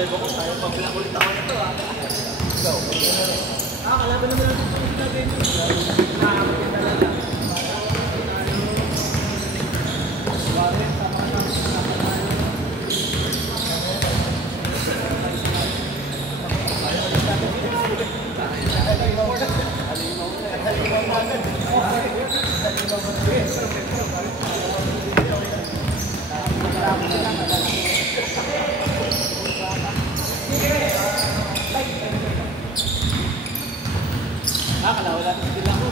reserve ako, sayang pabila ulit ako nito ah. Ikaw, kalaban naman natin sa mga ganyan. Maganda na lang. Bakit? Tama na. Kalau wala na sila ko.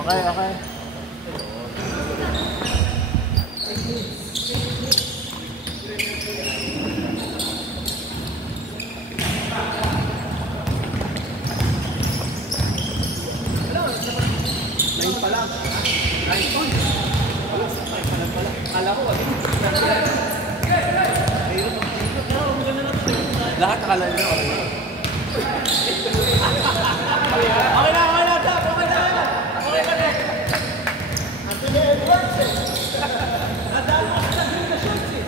Okay, okay. Lain pa lang. Lain po. Alam ko, lahat akala nyo. Okay na, okay na, Jab. Okay na, okay na. Okay na. Anthony Edwards eh. Nadalo ka sa green na shorts eh.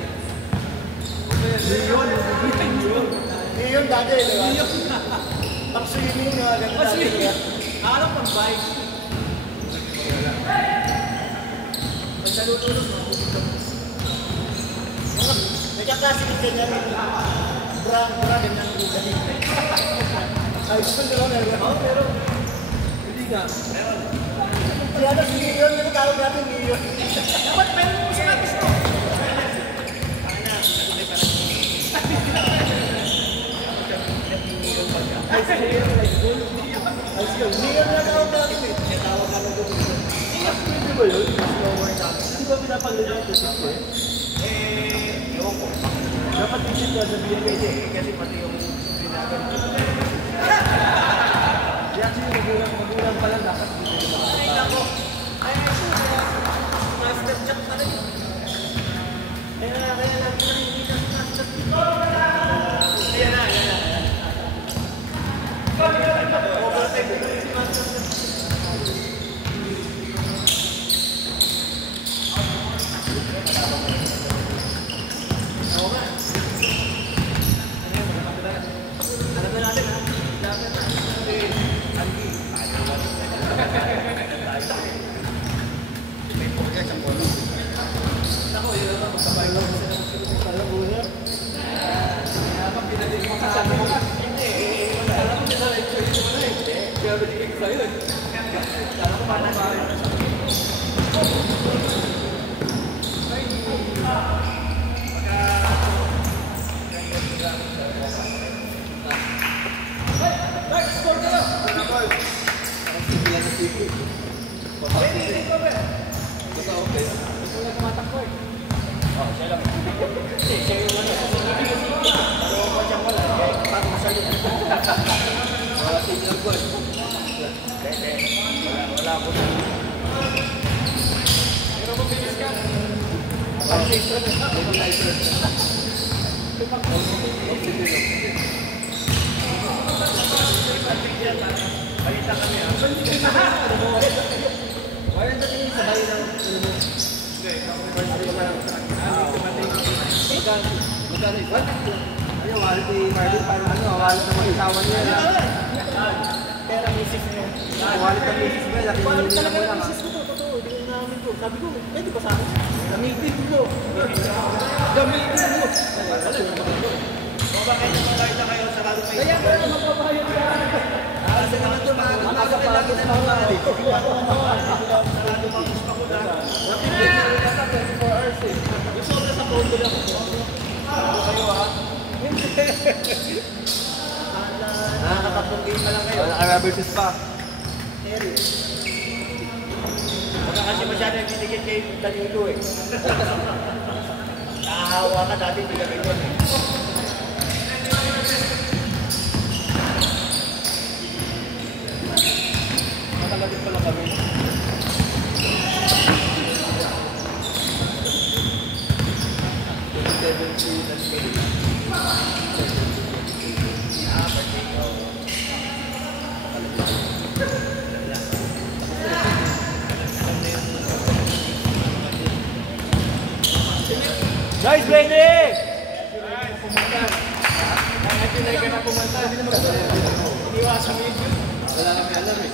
Ngayon dati, di ba? Ang swimming nga, ganun dati. Alam pang bike. Magsalutulog mo. May kaklase ng ganyan. Bra, ganyan ang ganyan. Ay, gusto nyo lang meron. Oo, pero hindi nga. Meron. Kaya na si Leon, yung tawag natin Leon. Dapat meron mo sa natin ito. High school. Leon na tawag natin eh. Kaya tawag natin ito. Hindi ba yun? Hindi ba pinapaglalang ito sa ako eh? Ewan ko. Dapat isip ka sabihin kayo eh. Kasi pati yung pinagano. Kaya magulang pa lang dapat dito yung mga ay, nako. Ay, master check pa rin. Kaya lang hindi na master check. Ayan na. Overtake ko si master check. Oo nga. Alam na natin ha. Dapat na. May pagkat sa polo. Ako, yun naman. Magkabay lang kasi naman sila sa labunan. Kaya pag pinagin mo kasama mo ka. Hindi. Alam mo nila like choice mo na eh. Kaya binigay ko sa'yo eh. Alam ko paano ba? Score ka lang! Parang siya na sige. Ready, go ba? Basta okay. Gusto nga tumatakbo eh. Oo, siya lang. Siya yung ano. Pero pa siyang wala. Parang siya yun. Wala signal ko eh. Wala ko na. Pero mabilis ka. Parang siya yun. Parang lighter. Balita kami ah. Kaya na tingin sa bahay ng magkano ito? Ano, wallet ni Marlon, parang ano, wallet ng mag-isawa niya. Pera misis niya. Wallet ng misis niya, laki nyo niya mo lang. Misis ko to, totoo, hindi namin to. Sabi ko, pwede ba sa akin? Gamitin mo. Gamitin mo. Bakit naman tayo na kayo sa lalo kayo? Kaya ka na magbabayad ka. Kasi naman ito, makakapagpapagod na mga dito. Sarado mga gusto ko na. Napigil na rin nasa 24 hours eh. Gusto ko na sa condo lang. Ano kayo ha? Hindi. Nakakatatlong game pa lang kayo. Naka-rubber shoes pa. Serious. Baka kasi masyado yung binigyan kay Danilo eh. Baka dati hindi ka rin eh. Makalagit pala kami. Nice, Benny! Natinay ka na pumunta. Iniwasan mo yun. Wala kami alam eh.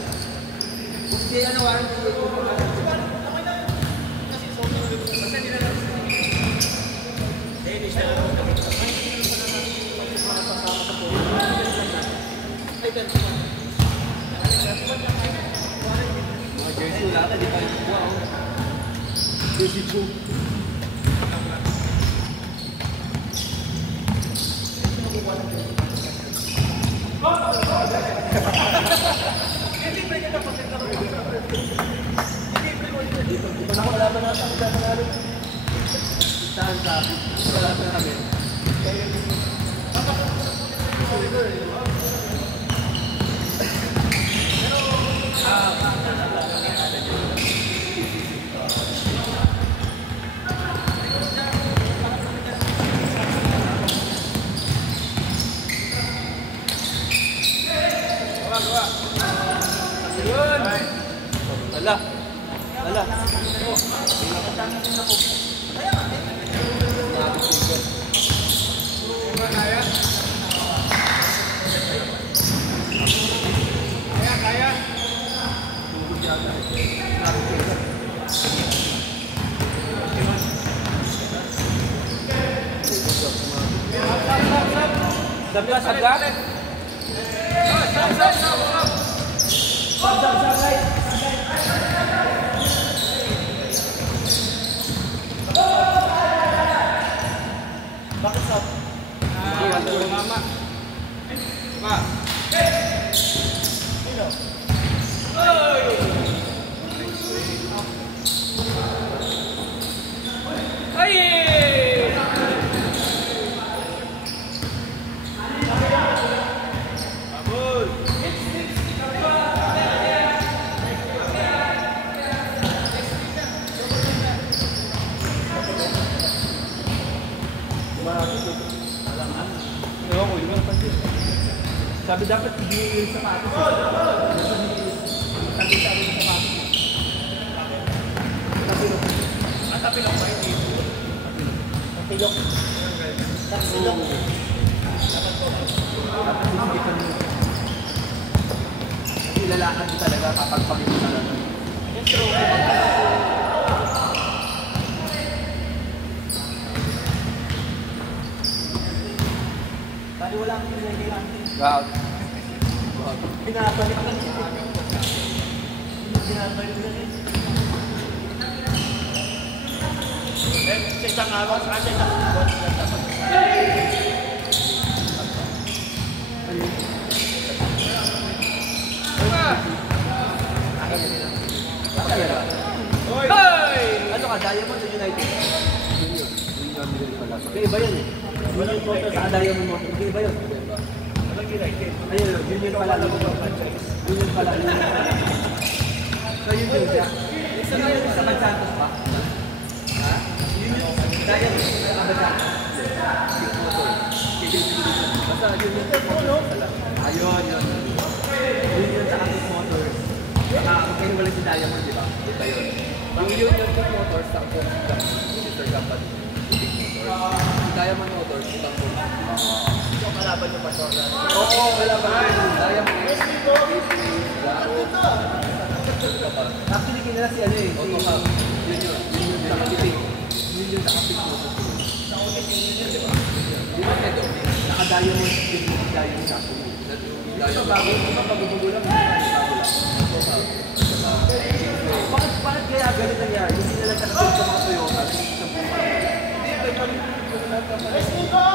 Hindi, ano, warang dito ko pa. Kasi hindi na lang. Hindi siya lang. Ay, ganito ba? Mga jersey wala na, di pa yung kuha. Jersey 2. Ala. Kaya. Sabla. Bakit sab? Mama. Ma. Sino? Oy! Ay! Abul. Sabi dapat hindi yung sapatos. Sabi yung sapatos. Ang tapilok ba hindi? Tapilok. Tapilok. Dapat ko. Kasi lalakad mo talaga kapag pagpagin mo talaga. Yes, true. Tadi wala akong nilagay natin. Wow. Pinapalik ka niya. Pinapalik ka niya. Sa isang araw, sa isang buwan, ano ka, Diamond o United? Okay, iba yun eh. Walang motor sa Diamond motor. Okay, iba yun. Ayun, yun pala lang mo franchise. Yun pala. So yun siya. Isa na yun sa Mansantos pa? Ha? Yun yun. Kaya mo sa Mansantos. Basta yun yun. Ayun, yun. Yun yun sa Antic Motors. Kaya wala si Diamond, di ba? Ito yun. Yung Antic Motors, sa sister company. Si Diamond Motors, itang po. Kalaban yung pasok na. Oo, kalaban yung Diamond. Actually, kinala si ano eh. Yun yun. Sa kapipig. Yun yun sa kapipig mo. Sa kapipig yun, di ba? Di ba ito? Naka-Diamond. Diamond siya. Ito bago. Ito bago lang. Bakit kaya ganit nangyari? Hindi nila sa mga Toyota. Hindi, ito yung